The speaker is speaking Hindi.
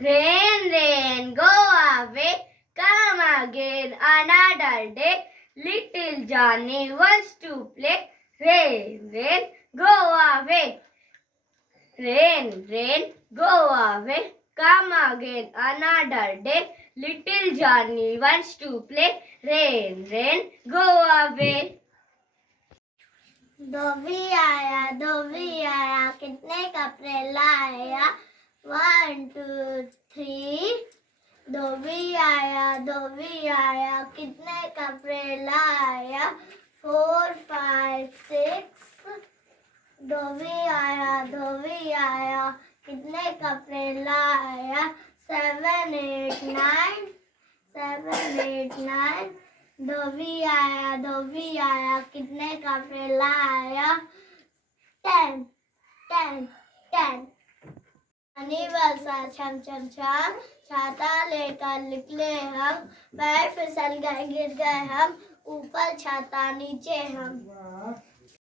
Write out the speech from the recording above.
Rain, rain, go away, come again another day. Little Johnny wants to play. Rain, rain, go away. Rain, rain, go away, come again another day. Little Johnny wants to play. Rain, rain, go away. धोबी आया कितने कपड़े लाया 1 2 3 धोबी आया कितने कपड़े लाया 4 5 6 धोबी आया कितने कपड़े लाया 7 8 9 धोबी आया कितने कपड़े लाया 10 पानी बरसा छम छम छम छाता लेकर निकले हम पैर फिसल गए गिर गए हम ऊपर छाता नीचे हम